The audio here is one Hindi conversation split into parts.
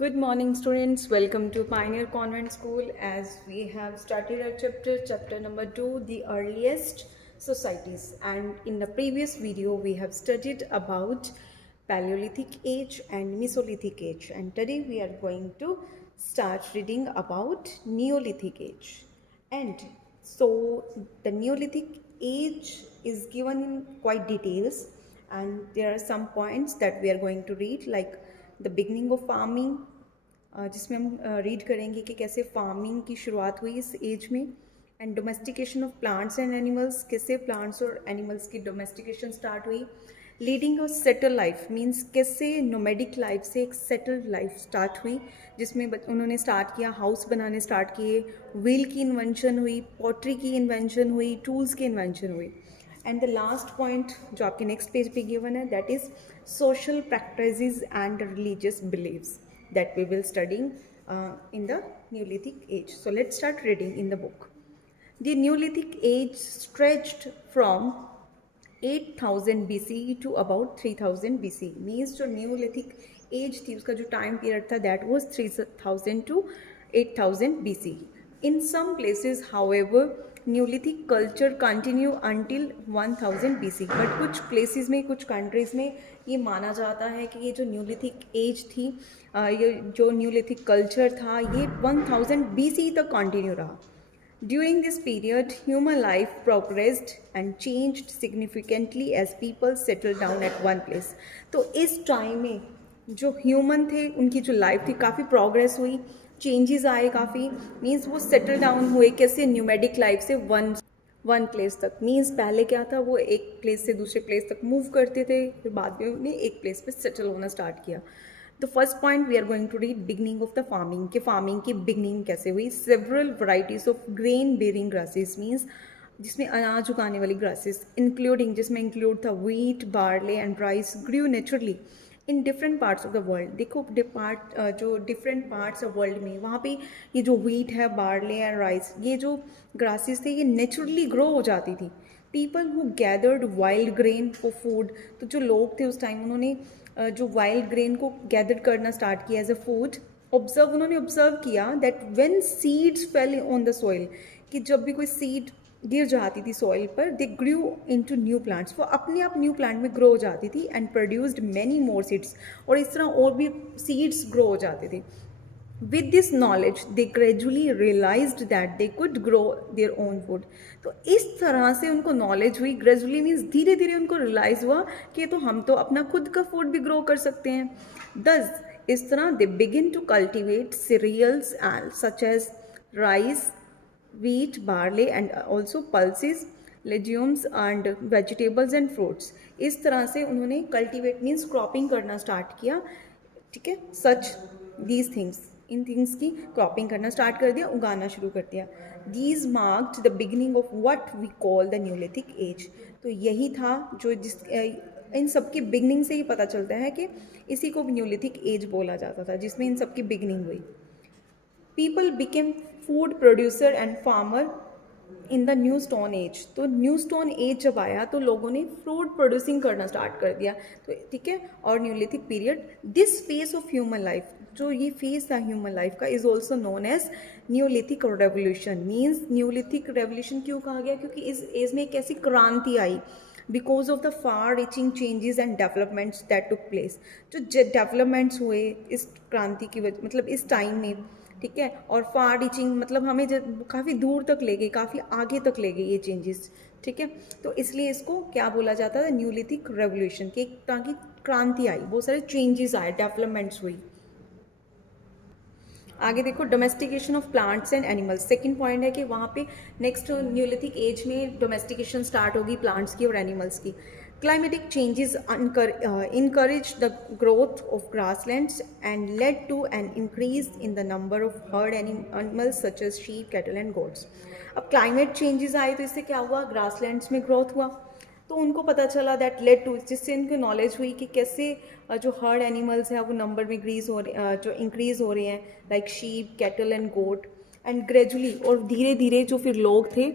Good morning, students. Welcome to Pioneer Convent School. As we have started our chapter number 2, the earliest societies. And in the previous video, we have studied about Paleolithic age and Mesolithic age. And today we are going to start reading about Neolithic age. And so the Neolithic age is given in quite details, and there are some points that we are going to read, like the beginning of farming, जिसमें हम रीड करेंगे कि कैसे फार्मिंग की शुरुआत हुई इस एज में, and domestication of plants and animals, कैसे प्लांट्स और एनिमल्स की डोमेस्टिकेशन स्टार्ट हुई. Leading a settle life means कैसे नोमेडिक लाइफ से एक सेटल्ड लाइफ स्टार्ट हुई, जिसमें उन्होंने स्टार्ट किया, हाउस बनाने स्टार्ट किए, व्हील की इन्वेंशन हुई, पॉटरी की इन्वेंशन हुई, टूल्स की इन्वेंशन हुई. एंड द लास्ट पॉइंट जो आपके नेक्स्ट पेज पे गिवन है, that is social practices and religious beliefs that we will studying in the Neolithic age. So let's start reading in the book. The Neolithic age stretched from 8000 BCE to about 3000 BCE. Means जो Neolithic age थी उसका जो time period था that was 3000 to 8000 BCE. In some places, however, Neolithic culture continue until 1000 BC. But कुछ प्लेसेस में, कुछ कंट्रीज़ में ये माना जाता है कि ये जो न्यूलिथिक एज थी, ये जो न्यूलिथिक कल्चर था, ये 1000 BC तक कंटिन्यू रहा. During this period human life progressed and changed significantly as people settle down at one place. तो इस टाइम में जो ह्यूमन थे उनकी जो लाइफ थी काफ़ी प्रोग्रेस हुई, चेंजेस आए काफ़ी. मीन्स वो सेटल डाउन हुए कैसे, न्यूमेडिक लाइफ से वन प्लेस तक. मीन्स पहले क्या था, वो एक प्लेस से दूसरे प्लेस तक मूव करते थे, फिर बाद में उन्हें एक प्लेस पे सेटल होना स्टार्ट किया. The first point we are going to read beginning of the farming, कि फार्मिंग की बिगनिंग कैसे हुई. Several varieties of grain bearing grasses, means जिसमें अनाज उगाने वाली ग्रासेस, इंक्लूडिंग जिसमें इंक्लूड था wheat, barley and rice, grew naturally in different parts of the world. देखो जो डिफरेंट पार्ट्स ऑफ वर्ल्ड में, वहाँ पे ये जो व्हीट है, बार्ले एंड राइस, ये जो ग्रासेस थे ये नेचुरली ग्रो हो जाती थी. People who gathered wild grain for food, तो जो लोग थे उस टाइम उन्होंने जो वाइल्ड ग्रेन को गैदर करना स्टार्ट किया एज अ फूड. उन्होंने ऑब्जर्व किया that when seeds fell on the soil, कि जब भी कोई सीड गिर जाती थी सॉइल पर, दे ग्रू इनटू न्यू प्लांट्स, वो अपने आप न्यू प्लांट में ग्रो हो जाती थी, and produced many more seeds, और इस तरह और भी सीड्स ग्रो हो जाते थे. With this knowledge they gradually realised that they could grow their own food. तो इस तरह से उनको नॉलेज हुई, ग्रेजुअली मीन्स धीरे धीरे उनको रियलाइज हुआ कि तो हम तो अपना खुद का फूड भी ग्रो कर सकते हैं. दस इस तरह they begin to cultivate cereals such as rice, wheat, barley and also pulses, legumes and vegetables and fruits. इस तरह से उन्होंने कल्टिवेट मीन्स क्रॉपिंग करना स्टार्ट किया. ठीक है, सच दीज थिंग्स, इन थिंग्स की क्रॉपिंग करना स्टार्ट कर दिया, उगाना शुरू कर दिया. These marked the beginning of what we call the neolithic age. तो यही था जो इन सब की बिगनिंग से ही पता चलता है कि इसी को न्यूलिथिक एज बोला जाता था, जिसमें इन सब की बिगनिंग हुई. People became food producer and farmer in the new stone age. तो न्यू स्टोन एज जब आया तो लोगों ने फूड प्रोड्यूसिंग करना स्टार्ट कर दिया. तो ठीक है, और neolithic period, this phase of human life, जो ये फेज था ह्यूमन लाइफ का, is also known as neolithic revolution. Means neolithic revolution क्यों कहा गया, क्योंकि इस एज में एक ऐसी क्रांति आई because of the far reaching changes and developments that took place. जो डेवलपमेंट्स हुए इस क्रांति की वजह, मतलब इस टाइम में, ठीक है, और फार रीचिंग मतलब हमें काफ़ी दूर तक ले गई, काफ़ी आगे तक ले गई ये चेंजेस. ठीक है, तो इसलिए इसको क्या बोला जाता है, न्यूलिथिक रेवोल्यूशन, की एक तरह की क्रांति आई, बहुत सारे चेंजेस आए, डेवलपमेंट्स हुई. आगे देखो, domestication of plants and animals. Second point है कि वहाँ पे नेक्स्ट न्यूलिथिक एज में डोमेस्टिकेशन स्टार्ट होगी प्लांट्स की और एनिमल्स की. Climatic changes encouraged the growth of grasslands and led to an increase in the number of herd animals such as sheep, cattle and goats. अब climate changes आए तो इससे क्या हुआ, grasslands में growth हुआ. तो उनको पता चला that led to, जिससे इनको knowledge हुई कि कैसे जो herd animals है वो number में जो increase हो रहे हैं, like sheep, cattle and goat. and gradually, और धीरे धीरे जो फिर लोग थे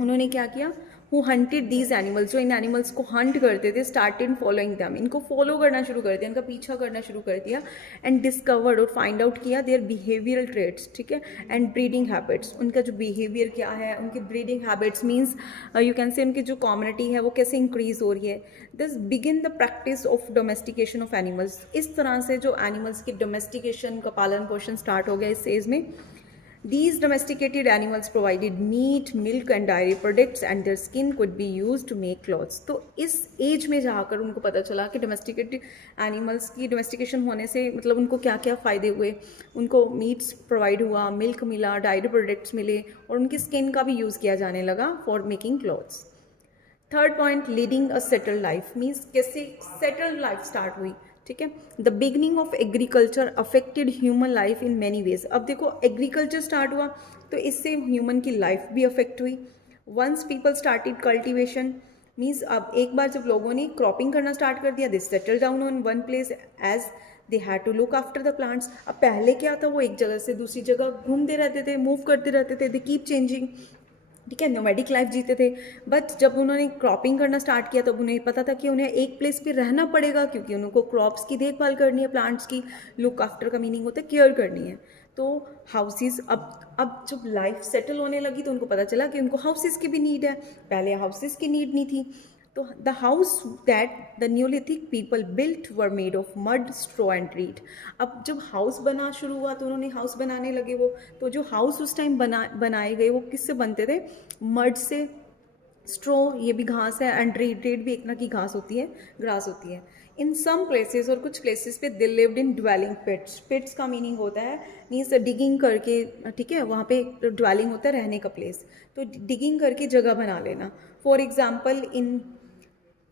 उन्होंने क्या किया, हु हंटेड दीज एनिमल्स, जो इन एनिमल्स को हंट करते थे, स्टार्टेड फॉलोइंग दैम, इनको फॉलो करना शुरू कर दिया, इनका पीछा करना शुरू कर दिया, एंड डिस्कवर्ड और फाइंड आउट किया देयर बिहेवियरल ट्रेड्स, ठीक है, एंड ब्रीडिंग हैबिट्स, उनका जो बिहेवियर क्या है, उनकी breeding habits means you can say उनकी जो कम्युनिटी है वो कैसे इंक्रीज हो रही है. This begin the practice of domestication of animals. इस तरह से जो एनिमल्स की डोमेस्टिकेशन का पालन पोषण स्टार्ट हो गया इस एज में. These domesticated animals provided meat, milk and dairy products and their skin could be used to make clothes. तो इस एज में जाकर उनको पता चला कि डोमेस्टिकेटेड एनिमल्स की डोमेस्टिकेशन होने से मतलब उनको क्या क्या फ़ायदे हुए. उनको मीट्स प्रोवाइड हुआ, मिल्क मिला, डायरी प्रोडक्ट्स मिले और उनकी स्किन का भी यूज़ किया जाने लगा for making clothes. Third point, leading a settled life means कैसे सेटल्ड लाइफ स्टार्ट हुई. ठीक है, the beginning of agriculture affected human life in many ways. अब देखो एग्रीकल्चर स्टार्ट हुआ तो इससे ह्यूमन की लाइफ भी अफेक्ट हुई. Once people started cultivation means अब एक बार जब लोगों ने क्रॉपिंग करना स्टार्ट कर दिया, they settle down on one place as they had to look after the plants. अब पहले क्या था, वो एक जगह से दूसरी जगह घूमते रहते थे, मूव करते रहते थे, दे कीप चेंजिंग, ठीक है, नोमैडिक लाइफ जीते थे. बट जब उन्होंने क्रॉपिंग करना स्टार्ट किया तब उन्हें पता था कि उन्हें एक प्लेस पे रहना पड़ेगा क्योंकि उनको क्रॉप्स की देखभाल करनी है, प्लांट्स की. लुक आफ्टर का मीनिंग होता है केयर करनी है. तो हाउसेस, अब जब लाइफ सेटल होने लगी तो उनको पता चला कि उनको हाउसेस की भी नीड है, पहले हाउसेस की नीड नहीं थी. तो the house that the Neolithic people built were made of mud, straw and read. अब जब हाउस बना शुरू हुआ तो उन्होंने हाउस बनाने लगे वो. तो जो हाउस उस टाइम बनाए गए वो किससे बनते थे, मड से, स्ट्रॉ ये भी घास है, एंड रीड भी एक तरह की घास होती है, ग्रास होती है. इन सम प्लेसेस, और कुछ प्लेसेस पे दे लिव्ड इन ड्वेलिंग पिट्स. पिट्स का मीनिंग होता है मीन्स डिगिंग करके, ठीक है, वहाँ पे ड्वेलिंग होता है रहने का प्लेस. तो डिगिंग करके जगह बना लेना. फॉर एग्जाम्पल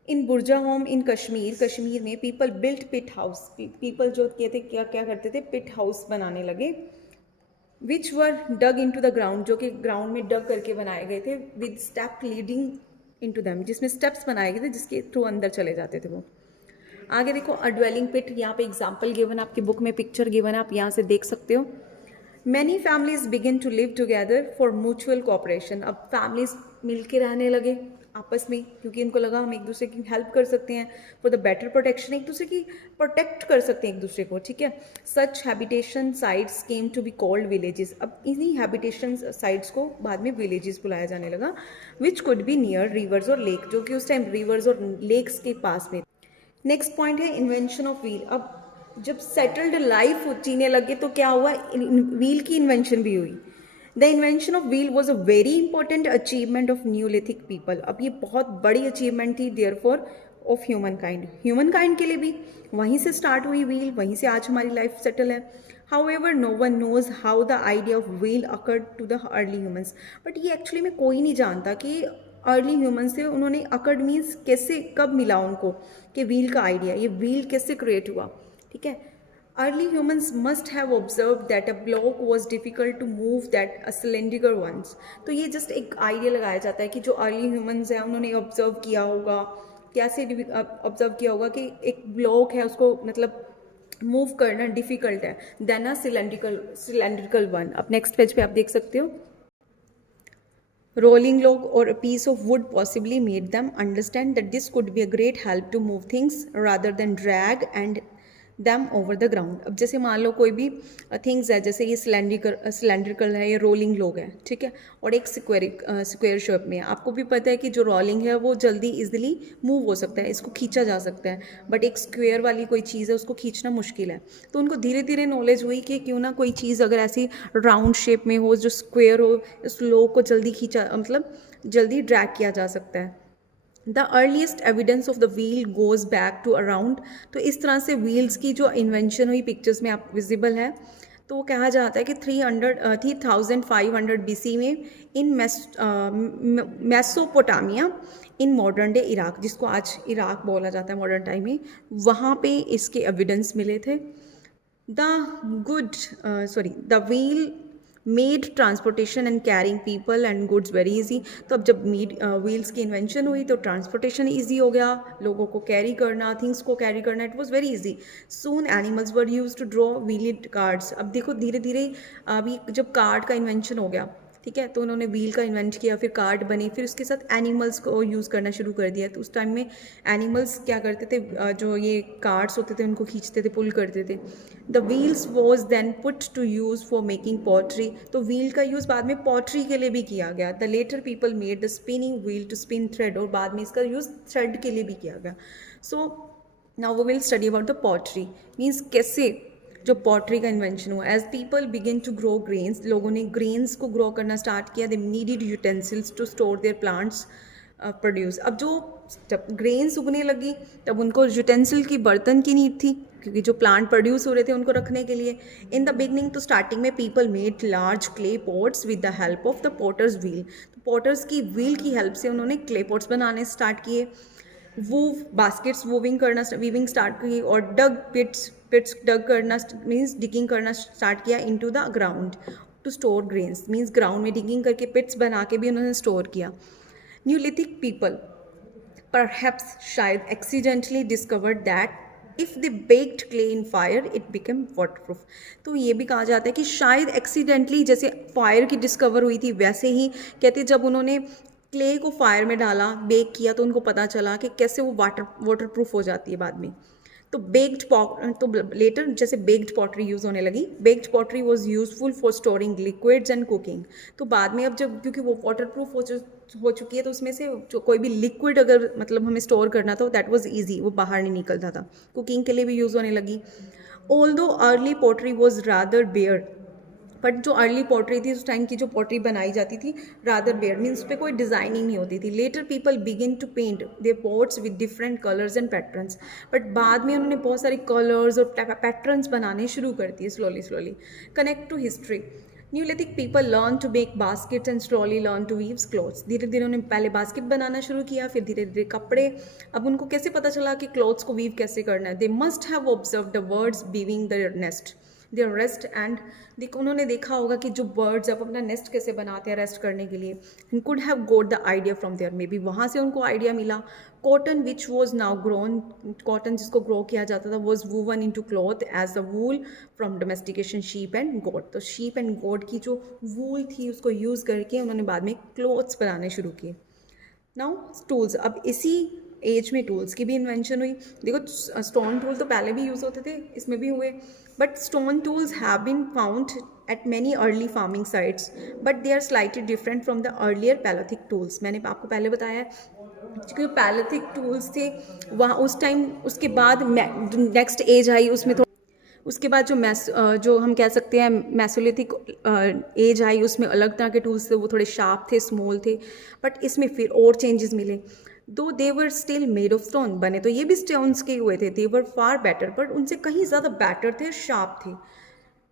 इन बुर्जा होम इन कश्मीर में people built pit house. People जो कहते क्या करते थे, पिट हाउस बनाने लगे. Which were dug into the ground, जो कि ग्राउंड में डग करके बनाए गए थे, with step leading into them, जिसमें स्टेप्स बनाए गए थे जिसके थ्रू अंदर चले जाते थे वो. आगे देखो अ ड्वेलिंग पिट, यहाँ पे एग्जाम्पल गिवन, आपकी बुक में पिक्चर गिवन है, आप यहाँ से देख सकते हो. Many families begin to live together for mutual cooperation. अब फैमिलीज मिल के रहने लगे आपस में क्योंकि इनको लगा हम एक दूसरे की हेल्प कर सकते हैं, फॉर द बेटर प्रोटेक्शन, एक दूसरे की प्रोटेक्ट कर सकते हैं एक दूसरे को, ठीक है. Such habitation sites came to be called villages. अब इन्हीं हैबिटेशन साइट्स को बाद में विलेजेस बुलाया जाने लगा. Which could be near reverse और लेक, जो कि उस टाइम रिवर्स और लेक्स के पास में. नेक्स्ट पॉइंट है इन्वेंशन ऑफ व्हील. अब जब सेटल्ड लाइफ जीने लगे तो क्या हुआ, व्हील की इन्वेंशन भी हुई. The invention of wheel was a very important achievement of neolithic people. अब ये बहुत बड़ी अचीवमेंट थी therefore of humankind के लिए भी. वहीं से स्टार्ट हुई व्हील, वहीं से आज हमारी लाइफ सेटल है. However no one knows how the idea of wheel occurred to the early humans. But ये एक्चुअली में कोई नहीं जानता कि अर्ली ह्यूमन से उन्होंने अकर्ड मीन्स कैसे, कब मिला उनको कि व्हील का आइडिया, ये व्हील कैसे क्रिएट हुआ, ठीक है. Early humans must have observed that a block was difficult to move that a cylindrical ones. तो ये जस्ट एक आइडिया लगाया जाता है कि जो अर्ली ह्यूमंस हैं उन्होंने ऑब्जर्व किया होगा, कैसे ऑब्जर्व किया होगा कि एक ब्लॉक है उसको मतलब मूव करना डिफिकल्ट है देन अ सिलेंड्रिकल वन. अब नेक्स्ट पेज पे आप देख सकते हो. Rolling log or a piece of wood possibly made them understand that this could be a great help to move things rather than drag and them over the ground. अब जैसे मान लो कोई भी थिंग्स है, जैसे ये सिलेंड्रिकल है, ये रोलिंग लॉग है, ठीक है, और एक स्क्वायर शेप में है. आपको भी पता है कि जो रोलिंग है वो जल्दी इजीली मूव हो सकता है, इसको खींचा जा सकता है. बट एक स्क्वायर वाली कोई चीज़ है उसको खींचना मुश्किल है. तो उनको धीरे धीरे नॉलेज हुई कि क्यों ना कोई चीज़ अगर ऐसी राउंड शेप में हो, जो स्क्वायर हो, इस लॉग को जल्दी खींचा मतलब जल्दी ड्रैग किया जा सकता है. The earliest evidence of the wheel goes back to around. तो इस तरह से व्हील्स की जो इन्वेंशन हुई पिक्चर्स में आप विजिबल है. तो वो कहा जाता है कि 3500 BC में in Mesopotamia in modern day Iraq, जिसको आज इराक बोला जाता है मॉडर्न टाइम में, वहाँ पे इसके एविडेंस मिले थे. The wheel made transportation and carrying people and goods very easy. तो अब जब व्हील्स की इन्वेंशन हुई तो ट्रांसपोर्टेशन ईजी हो गया, लोगों को कैरी करना, थिंग्स को कैरी करना, it was very easy. Soon animals were use to draw wheeled carts. अब देखो धीरे धीरे अभी जब कार्ट का इन्वेंशन हो गया ठीक है। तो उन्होंने व्हील का इन्वेंट किया, फिर कार्ट बने, फिर उसके साथ एनिमल्स को यूज़ करना शुरू कर दिया। तो उस टाइम में एनिमल्स क्या करते थे, जो ये कार्ट्स होते थे उनको खींचते थे, पुल करते थे। The wheels was then put to use for making pottery. तो व्हील का यूज़ बाद में पॉटरी के लिए भी किया गया। The later people made the spinning wheel to spin thread, और बाद में इसका यूज़ थ्रेड के लिए भी किया गया। So now we will study about the pottery, means कैसे जो पॉटरी का इन्वेंशन हुआ। As people begin to grow grains, लोगों ने ग्रेन्स को ग्रो करना स्टार्ट किया। They needed utensils to store their plants produce. अब जो जब ग्रेन्स उगने लगी तब उनको यूटेंसिल की, बर्तन की नीड थी, क्योंकि जो प्लांट प्रोड्यूस हो रहे थे उनको रखने के लिए। इन द बिगनिंग, तो स्टार्टिंग में people made large clay pots with the help of the potter's wheel. तो पॉटर्स की व्हील की हेल्प से उन्होंने क्ले पॉट्स बनाने स्टार्ट किए। वूव बास्केट्स वीविंग स्टार्ट की, और डग पिट्स डग करना मीन्स डिगिंग करना स्टार्ट किया into the ground to store grains, means ground में डिगिंग करके पिट्स बना के भी उन्होंने स्टोर किया। न्यूलिथिक पीपल परहैप्स शायद accidentally discovered that if they baked clay in fire it become waterproof. तो ये भी कहा जाता है कि शायद एक्सीडेंटली जैसे फायर की डिस्कवर हुई थी, वैसे ही कहते जब उन्होंने क्ले को फायर में डाला, बेक किया, तो उनको पता चला कि कैसे वो वाटरप्रूफ हो जाती है बाद में। तो तो लेटर जैसे बेक्ड पॉटरी यूज़ होने लगी। Baked pottery was useful for storing liquids and cooking. तो बाद में अब जब क्योंकि वो वाटरप्रूफ हो चुकी है, तो उसमें से जो कोई भी लिक्विड अगर मतलब हमें स्टोर करना था, दैट वाज इजी, वो बाहर नहीं निकलता था। कुकिंग के लिए भी यूज़ होने लगी। Although early pottery was rather bare, but जो अर्ली पॉटरी थी उस टाइम की जो पॉटरी बनाई जाती थी, रादर बेयर मीन्स उस पर कोई डिज़ाइनिंग नहीं होती थी। Later people begin to paint their pots with different colours and patterns, but बाद में उन्होंने बहुत सारे कलर्स और पैटर्न्स बनाने शुरू कर दिए slowly. Connect to history, neolithic people learn to make baskets and slowly learn to weaves clothes. धीरे धीरे उन्होंने पहले बास्केट बनाना शुरू किया, फिर धीरे धीरे कपड़े। अब उनको कैसे पता चला कि क्लॉथ्स को वीव कैसे करना है? They must have observe the birds weaving their nest their rest, and उन्होंने देखा होगा कि जो बर्ड्स अब अपना नेस्ट कैसे बनाते हैं रेस्ट करने के लिए। And could have got the idea from there, maybe वहाँ से उनको आइडिया मिला। Cotton which was now grown, cotton जिसको ग्रो किया जाता था, was woven into cloth as the wool from domestication sheep and goat. तो शीप एंड गोट की जो वूल थी उसको यूज़ करके उन्होंने बाद में क्लॉथ्स बनाने शुरू किए। नाउ टूल्स, अब इसी एज में टूल्स की भी इन्वेंशन हुई। देखो स्टोन टूल तो पहले भी यूज़ होते थे, इसमें भी हुए, but stone tools have been found at many early farming sites, but they are slightly different from the earlier paleolithic tools. मैंने आपको पहले बताया क्योंकि पैलोथिक टूल्स थे वहाँ उस टाइम, उसके बाद नेक्स्ट एज आई, उसमें उसके बाद जो हम कह सकते हैं मैसोलिथिक एज आई, उसमें अलग तरह के टूल्स थे, वो थोड़े शार्प थे, स्मॉल थे, बट इसमें फिर और चेंजेस मिले। Though they were still made of stone, बने तो ये भी स्टोन्स के हुए थे। दे वर फार बेटर, बट उनसे कहीं ज़्यादा बेटर थे, शार्प थे।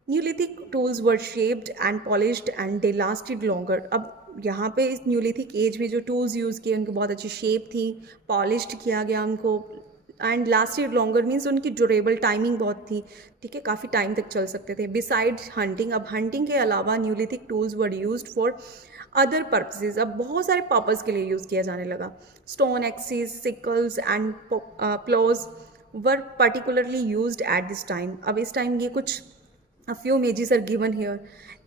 Neolithic tools were shaped and polished and they lasted longer. अब यहाँ पे इस न्यूलिथिक एज में जो टूल्स यूज़ किए उनकी बहुत अच्छी शेप थी, पॉलिश्ड किया गया उनको, एंड लास्टेड लॉन्गर मीन्स उनकी ड्यूरेबल टाइमिंग बहुत थी, ठीक है, काफ़ी टाइम तक चल सकते थे। बिसाइड हंटिंग, अब हंटिंग के अलावा Neolithic tools were used for other purposes, अब बहुत सारे पर्पज़ के लिए यूज़ किया जाने लगा। Stone axes, sickles and ploughs were particularly used at this time. अब इस टाइम ये कुछ a few images are given here.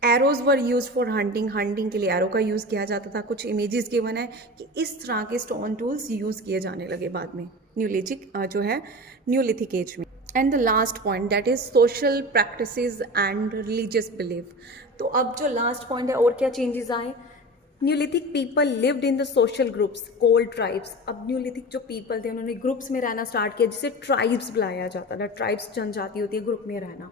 Arrows were used for hunting, hunting के लिए एरो का यूज़ किया जाता था। कुछ इमेजेस गिवन है कि इस तरह के स्टोन टूल्स यूज़ किए जाने लगे बाद में न्यूलिथिक जो है न्यूलिथिक एज में। And the last point that is social practices and religious belief. तो अब जो लास्ट पॉइंट है, और क्या चेंजेस आए? Neolithic people lived in the social groups called tribes. अब न्यूलिथिक जो पीपल थे उन्होंने ग्रुप्स में रहना स्टार्ट किया, जिसे ट्राइब्स बुलाया जाता था। ट्राइब्स जनजाति होती है ग्रुप में रहना।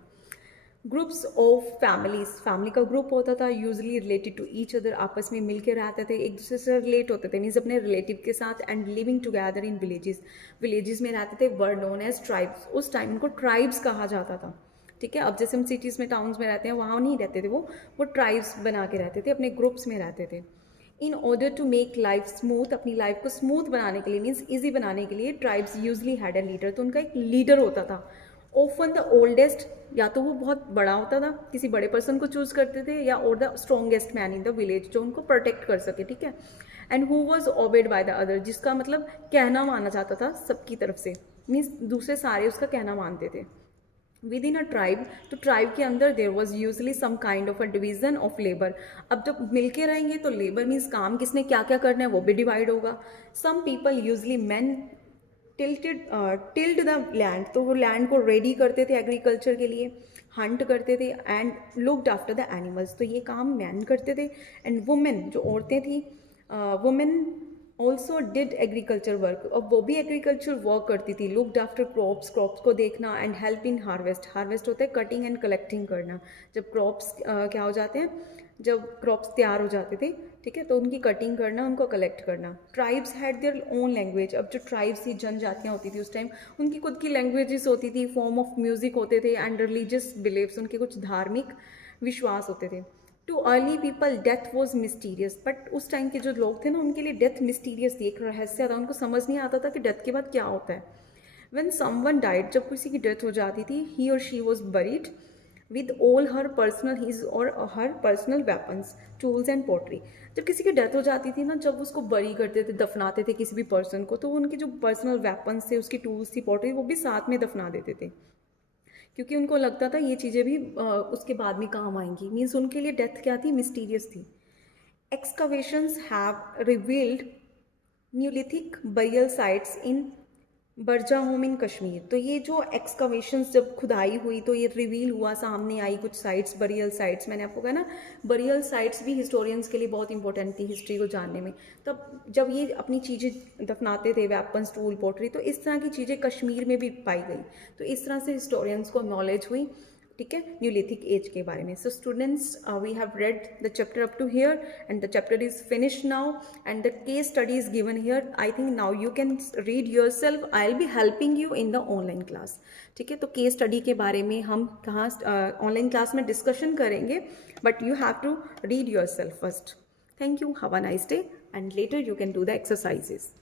ग्रुप्स ऑफ फैमिलीज, फैमिली का ग्रुप होता था, usually related to each other, आपस में मिलकर रहते थे, एक दूसरे से रिलेट होते थे, मीन्स अपने रिलेटिव के साथ, and living together in villages में रहते थे, वर नोन एज ट्राइब्स। उस टाइम उनको ट्राइब्स कहा जाता था, ठीक है। अब जैसे हम सिटीज़ में, टाउन्स में रहते हैं, वहाँ नहीं रहते थे, वो ट्राइब्स बना के रहते थे, अपने ग्रुप्स में रहते थे। In order to make life smooth, अपनी लाइफ को स्मूथ बनाने के लिए, मीन्स ईजी बनाने के लिए, tribes usually had a leader, तो उनका एक लीडर होता था। ऑफन द ओल्डेस्ट, या तो वो बहुत बड़ा होता था, किसी बड़े पर्सन को चूज करते थे, या और the strongest man in the village, जो उनको प्रोटेक्ट कर सके, ठीक है। And who was obeyed by the other, जिसका मतलब कहना माना जाता था सबकी तरफ से, मीन्स दूसरे सारे उसका कहना मानते थे। विद इन अ ट्राइब, तो ट्राइब के अंदर there was usually some kind of a division of labour. अब जब मिलके रहेंगे तो लेबर मीन्स काम किसने क्या क्या करना है वो भी डिवाइड होगा। Some people usually man tilled the land, तो वो लैंड को रेडी करते थे एग्रीकल्चर के लिए, हंट करते थे and looked after the animals, तो ये काम मैन करते थे। एंड वुमेन जो औरतें थी, women also did agriculture work, अब वो भी एग्रीकल्चर वर्क करती थी। लुकड आफ्टर क्रॉप्स, क्रॉप्स को देखना and help in harvest, harvest होता है कटिंग एंड कलेक्टिंग करना, जब क्रॉप्स क्या हो जाते हैं, जब क्रॉप्स तैयार हो जाते थे, ठीक है, तो उनकी कटिंग करना, उनको कलेक्ट करना। Tribes had their own language, अब जो ट्राइब्स थी, जनजातियाँ होती थी उस टाइम, उनकी खुद की लैंग्वेजेस होती थी, फॉर्म ऑफ म्यूजिक होते थे एंड रिलीजियस बिलीव्स, उनके कुछ धार्मिक विश्वास होते थे। Too early people death was mysterious, but उस टाइम के जो लोग थे ना उनके लिए डेथ मिस्टीरियस थी, एक रहस्य था, उनको समझ नहीं आता था कि डेथ के बाद क्या होता है। वेन समवन डाइड, जब किसी की डेथ हो जाती थी, ही और she was buried with all her personal his और her personal weapons, tools and pottery. जब किसी की डेथ हो जाती थी ना, जब उसको बरी करते थे, दफनाते थे किसी भी पर्सन को, तो उनके जो पर्सनल वेपन्स थे, उसकी टूल्स थी, पोट्री, वो भी साथ में दफना देते थे, क्योंकि उनको लगता था ये चीज़ें भी उसके बाद में काम आएंगी। मीन्स उनके लिए डेथ क्या थी, मिस्टीरियस थी। Excavations have revealed neolithic burial sites in Burzahom in Kashmir, तो ये जो एक्सकवेशंस जब खुदाई हुई तो ये रिवील हुआ, सामने आई कुछ साइट्स, बरियल साइट्स, मैंने आपको कहा ना बरियल साइट्स भी हिस्टोरियंस के लिए बहुत इंपॉर्टेंट थी हिस्ट्री को जानने में। तब जब ये अपनी चीज़ें दफनाते थे, वेपन्स, टूल, पोट्री, तो इस तरह की चीज़ें कश्मीर में भी पाई गई, तो इस तरह से हिस्टोरियंस को नॉलेज हुई, ठीक है, न्यूलिथिक एज के बारे में। So students, we have read the chapter up to here and the chapter is finished now and the case study is given here. I think now you can read yourself, I will be helping you in the online class, ठीक है। तो केस स्टडी के बारे में हम कहाँ ऑनलाइन क्लास में डिस्कशन करेंगे, but you have to read yourself first. Thank you, have a nice day and later you can do the exercises.